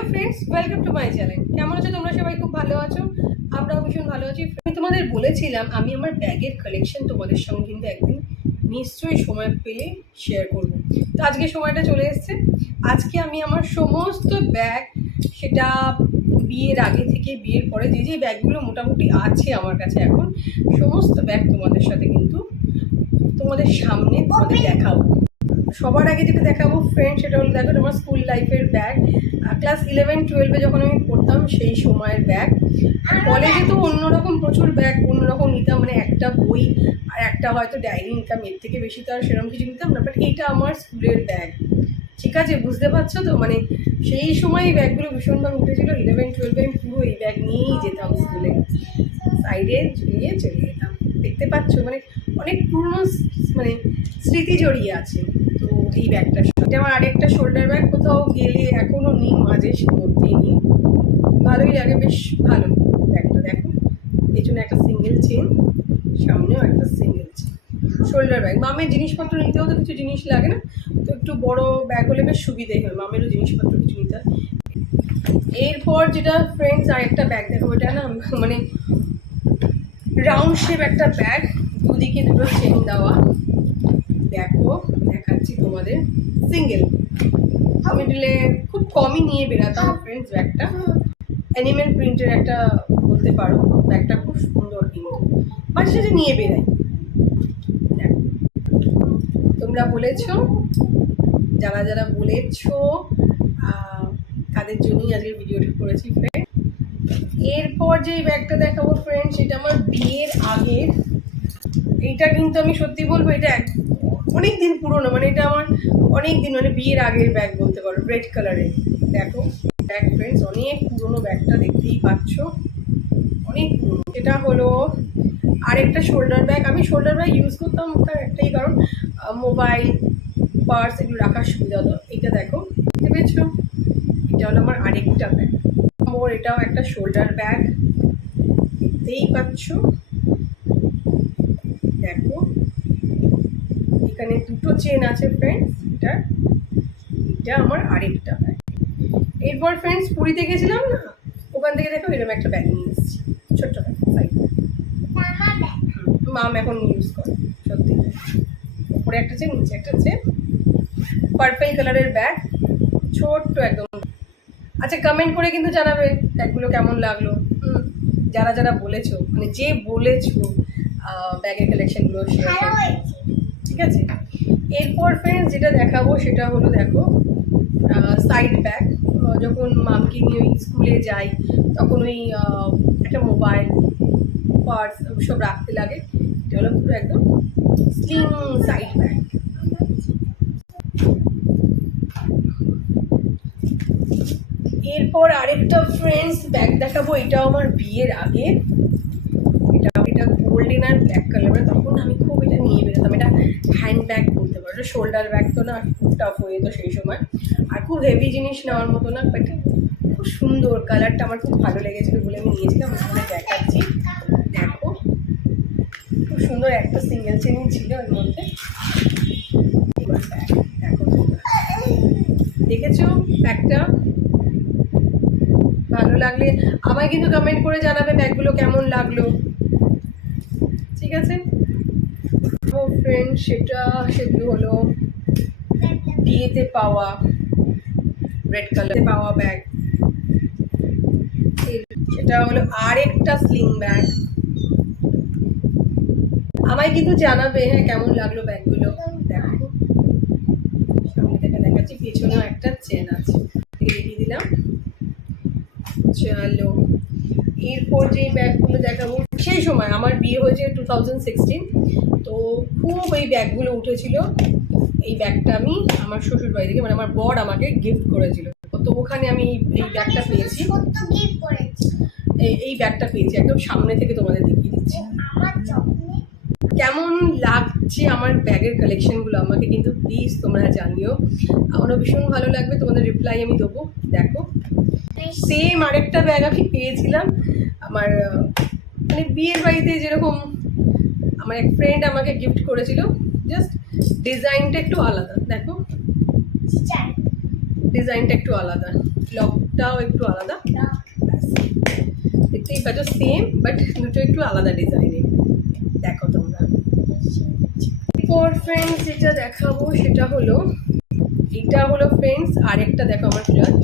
Hello friends, welcome to my channel. কেমন আছো তোমরা? সবাই খুব ভালো আছো, আমরাও ভীষণ ভালো আছি। আমি তোমাদের বলেছিলাম আমি আমার ব্যাগের কালেকশন তোমাদের সঙ্গে কিন্তু একদিন নিশ্চয়ই সময় পেলে শেয়ার করব। তো আজকে সময়টা চলে এসছে। আজকে আমি আমার সমস্ত ব্যাগ, সেটা বিয়ের আগে থেকে বিয়ের পরে যে যে ব্যাগগুলো মোটামুটি আছে আমার কাছে এখন, সমস্ত ব্যাগ তোমাদের সাথে কিন্তু তোমাদের সামনে তোমাদের দেখাবো। সবার আগে যেটা দেখাবো ফ্রেন্ড, সেটা হলো দেখো তোমার স্কুল লাইফের ব্যাগ। ক্লাস 11-12-এ যখন আমি পড়তাম সেই সময়ের ব্যাগ। কলেজে তো অন্যরকম প্রচুর ব্যাগ অন্যরকম নিতাম, মানে একটা বই আর একটা হয়তো ডায়েরি নিতাম, এর থেকে বেশি তো আর সেরকম কিছু নিতাম না। বাট এইটা আমার স্কুলের ব্যাগ, ঠিক আছে? বুঝতে পারছো তো? মানে সেই সময় এই ব্যাগগুলো ভীষণভাবে উঠেছিল। 11-12-এ আমি পুরো এই ব্যাগ নিয়েই যেতাম স্কুলে, সাইডে ঝুলিয়ে চলে যেতাম। দেখতে পাচ্ছ মানে অনেক পুরনো মানে স্মৃতি জড়িয়ে আছে। তো এই ব্যাগটার সাথে আমার আরেকটা শোল্ডার ব্যাগ, কোথাও গেলে এখনও নিই, মাঝে মধ্যেই নিই, ভালোই লাগে, বেশ ভালো ব্যাগটা। দেখো পেছনে একটা সিঙ্গেল চেন, সামনেও একটা সিঙ্গেল চেন। শোল্ডার ব্যাগ, মামের জিনিসপত্র নিতেও তো কিছু জিনিস লাগে না, তো একটু বড় ব্যাগ হলে বেশ সুবিধাই হয়, মামেরও জিনিসপত্র কিছু নিতে হয়। এরপর যেটা ফ্রেন্ডস আরেকটা ব্যাগ দেখো, এটা না মানে রাউন্ড শেপ একটা ব্যাগ, দুদিকে দুটো চেন দেওয়া। দেখো দেখাচ্ছি তোমাদের, সিঙ্গেল। আমি দিলে খুব কমই নিয়ে বেরাতাম ফ্রেন্ডস ব্যাগটা, অ্যানিমেল প্রিন্টের একটা বলতে পারো। ব্যাগটা খুব সুন্দর, কিন্তু মাঝে সাঝে নিয়ে বেরাই। তোমরা বলেছো, যারা যারা বলেছো তাদের জন্যই আজকে ভিডিওটা করেছি ফ্রেন্ড। এরপর যে ব্যাগটা দেখাবো ফ্রেন্ড, সেটা আমার বিয়ের আগের। এইটা কিন্তু আমি সত্যি বলবো, এটা অনেক দিন পুরোনো, মানে এটা আমার অনেক দিন, মানে বিয়ের আগের ব্যাগ বলতে পারো, রেড কালারের। দেখো ব্যাগ ফ্রেন্ডস, অনেক পুরোনো ব্যাগটা, দেখতেই পাচ্ছ অনেক পুরোনো। এটা হলো আরেকটা শোল্ডার ব্যাগ। আমি শোল্ডার ব্যাগ ইউজ করতাম তার একটাই কারণ, মোবাইল, পার্স এগুলো রাখার সুবিধা হতো। এইটা দেখো, দেখতে পেয়েছো? এটা হলো আমার আরেকটা ব্যাগ। এটাও একটা শোল্ডার ব্যাগ, দেখতেই পাচ্ছ। দেখো এখানে দুটো চেন আছে ফ্রেন্ডস। এটা আমার আরেকটা ব্যাগ। এরপর ফ্রেন্ডস পুরীতে গেছিলাম না, ওখান থেকে দেখো এরকম একটা ব্যাগ নিয়ে এসেছি, ছোট্ট ব্যাগ, সাইড মাম এখন ইউজ করে। সত্যি উপরে একটা চেন, নিচে একটা চেন, পার্পল কালারের ব্যাগ, ছোট্ট একদম। আচ্ছা কমেন্ট করে কিন্তু জানাবে ব্যাগগুলো কেমন লাগলো। যারা যারা বলেছো, মানে যে বলেছো ব্যাগের কালেকশনগুলো শেয়ার করতে, ঠিক আছে? এরপর ফ্রেন্ডস যেটা দেখাবো সেটা হলো দেখো সাইড ব্যাগ। যখন মামকে নিয়ে ওই স্কুলে যাই, তখন ওই একটা মোবাইল, পার্স সব রাখতে লাগে। এটা হলো পুরো একদম স্লিম সাইড ব্যাগ। এরপর আরেকটা ফ্রেন্ডস ব্যাগ দেখাবো, এটাও আমার বিয়ের আগে। এটা গোল্ডেন আর ব্ল্যাক কালার, তখন আমি খুব এটা নিয়ে বেরোতাম। এটা হ্যান্ড ব্যাগ বলতে পারো, শোল্ডার ব্যাগ তো না, খুব টাফ হয়ে যেত সেই সময়, আর খুব হেভি জিনিস নেওয়ার মতো না, বাট খুব সুন্দর, কালারটা আমার খুব ভালো লেগেছিলো বলে আমি নিয়েছিলাম। ওখানে দেখাচ্ছি, দেখো খুব সুন্দর, একটা সিঙ্গেল চেনই ছিল এর মধ্যে। দেখো দেখেছো ব্যাগটা? ভালো লাগলে আমায় কিন্তু কমেন্ট করে জানাবে ব্যাগগুলো কেমন লাগলো, ঠিক আছে? ও ফ্রেন্ড সেগুলো হলো বিয়েতে পাওয়া রেড কালারে পাওয়া ব্যাগ। সেটা হলো আরেকটা স্লিং ব্যাগ। আমায় কিন্তু জানাবে হ্যাঁ কেমন লাগলো ব্যাগগুলো। দেখো সামনে থেকে দেখাচ্ছি, পেছনেও একটা চেন আছে, রেখে দিলাম। চলো এরপর যে ব্যাগগুলো দেখাবো, সেই সময় আমার বিয়ে হয়েছে 2016, তো খুব এই ব্যাগগুলো উঠেছিল। এই ব্যাগটা আমি আমার শ্বশুর বাড়ি থেকে, মানে আমার বর আমাকে গিফট করেছিল, তো ওখানে আমি এই ব্যাগটা পেয়েছি। এই ব্যাগটা পেয়েছি একদম সামনে থেকে, তোমাদের দেখিয়ে দিচ্ছি কেমন লাগছে আমার ব্যাগের কালেকশনগুলো। আমাকে কিন্তু প্লিজ তোমরা জানিও, আমারও ভীষণ ভালো লাগবে, তোমাদের রিপ্লাই আমি দেবো। দেখো সেম আরেকটা ব্যাগ আমি পেয়েছিলাম আমার মানে বিয়ের বাড়িতে, যেরকম আমার এক ফ্রেন্ড আমাকে গিফট করেছিল, জাস্ট ডিজাইনটা একটু আলাদা। দেখো ডিজাইনটা একটু আলাদা, লকটাও একটু আলাদা, দেখতেই পাচ্ছ সেম বাট দুটো একটু আলাদা ডিজাইনের। দেখো তোমরা। এরপর ফ্রেন্ডস যেটা দেখাবো সেটা হলো, এটা হলো ফ্রেন্ডস আরেকটা দেখো আমার ক্লাচ।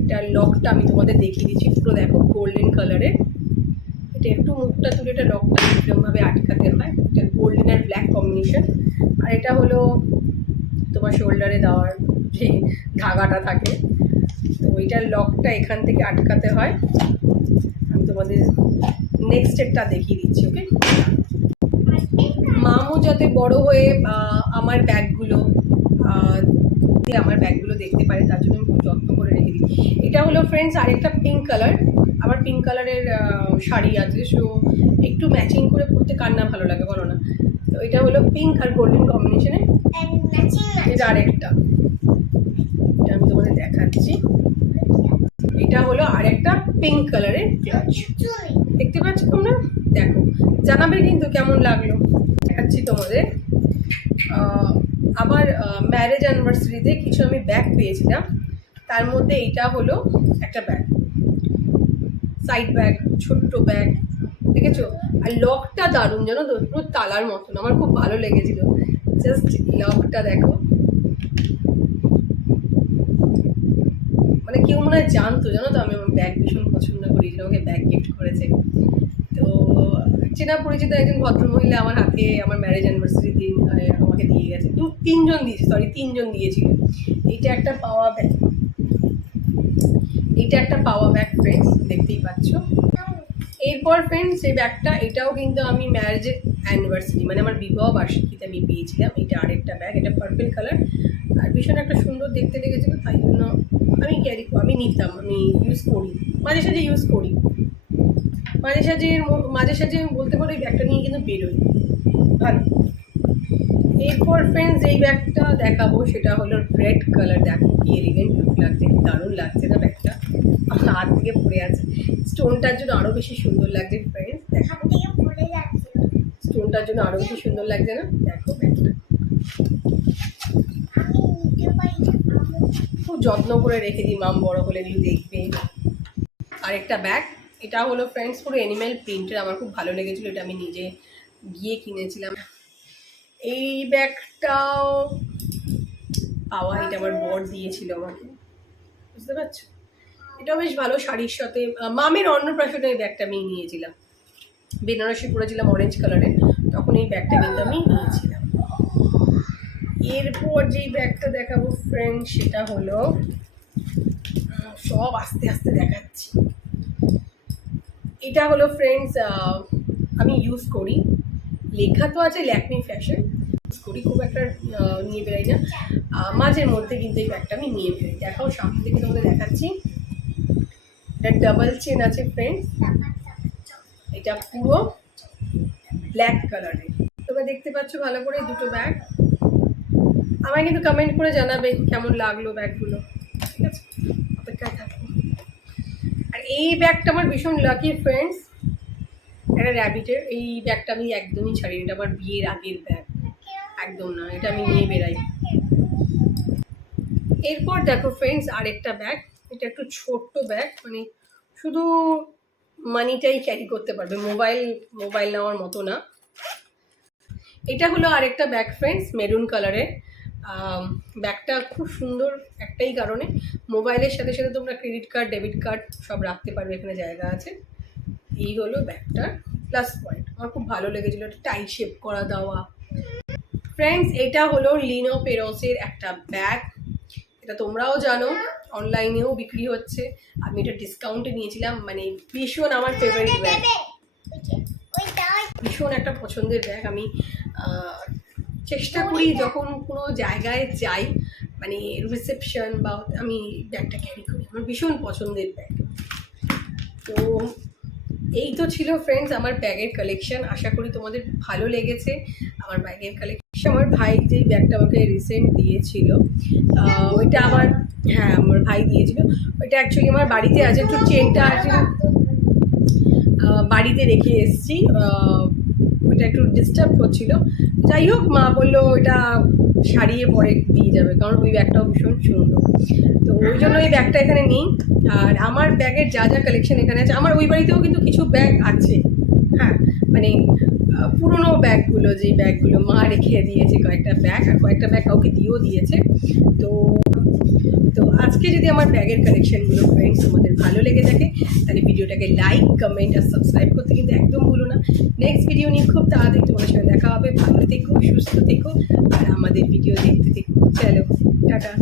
এটার লকটা আমি তোমাদের দেখিয়ে দিচ্ছি, পুরো দেখো গোল্ডেন কালারের। এটা একটু মুখটা তুলে এটা লকটা এরকমভাবে আটকাতে হয়, এটা গোল্ডেন আর ব্ল্যাক কম্বিনেশন। আর এটা হলো তোমার শোল্ডারে দেওয়ার যে ধাগাটা থাকে, তো ওইটার লকটা এখান থেকে আটকাতে হয়। আমি তোমাদের নেক্সট একটা দেখিয়ে দিচ্ছি। ওকে, মামু যাতে বড় হয়ে আমার ব্যাগগুলো দেখতে পারে, তার জন্য আমি খুব যত্ন করে রেখে দিই। এটা হলো ফ্রেন্ডস আরেকটা পিঙ্ক কালার, আমার পিঙ্ক কালারের শাড়ি আছে, সো একটু ম্যাচিং করে পরতে কার না ভালো লাগে বলো না। তো এটা হলো পিঙ্ক আর গোল্ডেন কম্বিনেশনে। এটা আরেকটা, এটা আমি তোমাদের দেখাচ্ছি। এটা হলো আরেকটা পিঙ্ক কালারের ক্লাচ, দেখতে পাচ্ছ তোমরা? দেখো, জানাবে কিন্তু কেমন লাগলো। দেখাচ্ছি তোমাদের। আমার ম্যারেজ অ্যানিভার্সারিতে কিছু আমি ব্যাগ পেয়েছিলাম, তার মধ্যে এইটা হলো একটা ব্যাগ, সাইড ব্যাগ, ছোট্ট ব্যাগ, দেখেছো? আর লকটা দারুণ, জানো তো, পুরো তালার মতন, আমার খুব ভালো লেগেছিল। জাস্ট লকটা দেখো, মানে কেউ মনে হয় জানতো, জানো তো আমি আমার ব্যাগ ভীষণ পছন্দ করি, আমাকে ব্যাগ গিফট করেছে। তো চেনা পরিচিত একজন ভদ্রমহিলা আমার হাতে আমার ম্যারেজ অ্যানিভার্সারি দিন আমাকে দিয়ে গেছে। তিনজন দিয়েছিল। এইটা একটা পাওয়া ব্যাগ, এইটা একটা পাওয়া ব্যাগ ফ্রেন্ডস, দেখতেই পাচ্ছ। এরপর ফ্রেন্ডস এই ব্যাগটা, এটাও কিন্তু আমি ম্যারেজ অ্যানিভার্সারি মানে আমার বিবাহ বার্ষিকীতে আমি পেয়েছিলাম। এটা আরেকটা ব্যাগ, এটা পার্পল কালার, আর ভীষণ একটা সুন্দর দেখতে লেগেছিলো, তাই জন্য আমি নিতাম, আমি ইউজ করি, মাঝে সাঝে ইউজ করি, মাঝে সাঝে বলতে পারো এই ব্যাগটা নিয়ে কিন্তু বেরোই ভালো। এরপর ফ্রেন্ডস এই ব্যাগটা দেখাবো, সেটা হলো রেড কালার। দেখো কি এলিগেন্ট লুক লাগছে, দারুণ লাগছে না ব্যাগটা? হাত থেকে পড়ে আছে, স্টোনটার জন্য আরও বেশি সুন্দর লাগছে ফ্রেন্ডস। দেখো স্টোনটার জন্য আরও বেশি সুন্দর লাগছে না? দেখো ব্যাগটা খুব যত্ন করে রেখে দিই, মাম বড় হলে নিয়ে দেখবে। আরেকটা ব্যাগ, এটা হলো ফ্রেন্ডস পুরো অ্যানিম্যাল প্রিন্টের, আমার খুব ভালো লেগেছিলো, এটা আমি নিজে গিয়ে কিনেছিলাম। এই ব্যাগটাও পাওয়া, এটা আমার বর দিয়েছিল আমাকে, বুঝতে পারছো? এটাও বেশ ভালো, শাড়ির সাথে। মামের অন্নপ্রাশনে এই ব্যাগটা আমি নিয়েছিলাম, বেনারসি পরেছিলাম অরেঞ্জ কালারের, তখন এই ব্যাগটা কিন্তু আমি নিয়েছিলাম। এরপর যেই ব্যাগটা দেখাবো ফ্রেন্ড, সেটা হলো, সব আস্তে আস্তে দেখাচ্ছি। এটা হলো ফ্রেন্ডস আমি ইউজ করি, লেখা তো আছে ল্যাকমি ফ্যাশন, ইউজ করি, খুব একটা নিয়ে বেরাই না, মাঝের মধ্যে কিন্তু এই ব্যাগটা আমি নিয়ে বেরোই। দেখাও, সামনে থেকে তোমাদের দেখাচ্ছি। এটা ডাবল চেন আছে ফ্রেন্ডস, এটা পুরো ব্ল্যাক কালারের, তোমরা দেখতে পাচ্ছ ভালো করে দুটো ব্যাগ। আমায় কিন্তু কমেন্ট করে জানাবে কেমন লাগলো ব্যাগগুলো, ঠিক আছে? অপেক্ষায় থাকবো। আর এই ব্যাগটা আমার ভীষণ লাকি ফ্রেন্ডস, একটা র্যাবিটের। এই ব্যাগটা আমি একদমই ছাড়ি, এটা আমার বিয়ের আগের ব্যাগ, একদম না, এটা আমি নিয়ে বেরাই। এরপর দেখো ফ্রেন্ডস আরেকটা ব্যাগ, এটা একটু ছোট্ট ব্যাগ, মানে শুধু মানিটাই ক্যারি করতে পারবে, মোবাইল নেওয়ার মতো না। এটা হলো আরেকটা ব্যাগ ফ্রেন্ডস, মেরুন কালারের। ব্যাগটা খুব সুন্দর একটাই কারণে, মোবাইলের সাথে সাথে তোমরা ক্রেডিট কার্ড, ডেবিট কার্ড সব রাখতে পারবে, এখানে জায়গা আছে। এই হলো ব্যাগটার প্লাস পয়েন্ট, আমার খুব ভালো লেগেছিলো, একটা টাই শেপ করা দেওয়া। ফ্রেন্ডস এটা হলো লিনো পেরোসের একটা ব্যাগ, এটা তোমরাও জানো, অনলাইনেও বিক্রি হচ্ছে, আমি এটা ডিসকাউন্টে নিয়েছিলাম, মানে ভীষণ আমার ফেভারিট ব্যাগ, ভীষণ একটা পছন্দের ব্যাগ। আমি চেষ্টা করি যখন কোনো জায়গায় যাই, মানে রিসেপশন বা আমি ব্যাগটা ক্যারি করি, আমার ভীষণ পছন্দের ব্যাগ। তো এই তো ছিল ফ্রেন্ডস আমার ব্যাগের কালেকশন, আশা করি তোমাদের ভালো লেগেছে আমার ব্যাগের কালেকশন। আমার ভাই যেই ব্যাগটা আমাকে রিসেন্ট দিয়েছিল, ওইটা আমার ভাই দিয়েছিল, ওইটা অ্যাকচুয়ালি আমার বাড়িতে আছে, একটু চেনটা আছে বাড়িতে রেখে এসেছি, ওইটা একটু ডিস্টার্ব করছিল, যাই হোক মা বললো ওইটা সারিয়ে পরে দিয়ে যাবে, কারণ ওই ব্যাগটাও ভীষণ সুন্দর। তো ওই জন্য এই ব্যাগটা এখানে নেই। আর আমার ব্যাগের যা যা কালেকশন এখানে আছে, আমার ওই বাড়িতেও কিন্তু কিছু ব্যাগ আছে, হ্যাঁ, মানে পুরোনো ব্যাগগুলো, যেই ব্যাগগুলো মা রেখে দিয়েছে, কয়েকটা ব্যাগ, আর কয়েকটা ব্যাগ কাউকে দিয়েও দিয়েছে। তো তো আজকে যদি আমার ব্যাগের কালেকশনগুলো ফ্রেন্ডস তোমাদের ভালো লেগে থাকে, তাহলে ভিডিওটাকে লাইক, কমেন্ট আর সাবস্ক্রাইব করতে কিন্তু একদম ভুলো না। নেক্সট ভিডিও নিয়ে খুব তাড়াতাড়ি তোমার সঙ্গে দেখা হবে। ভালো থেকো, সুস্থ থেকো, আর আমাদের ভিডিও দেখতে থেকো। চলো, টাটা।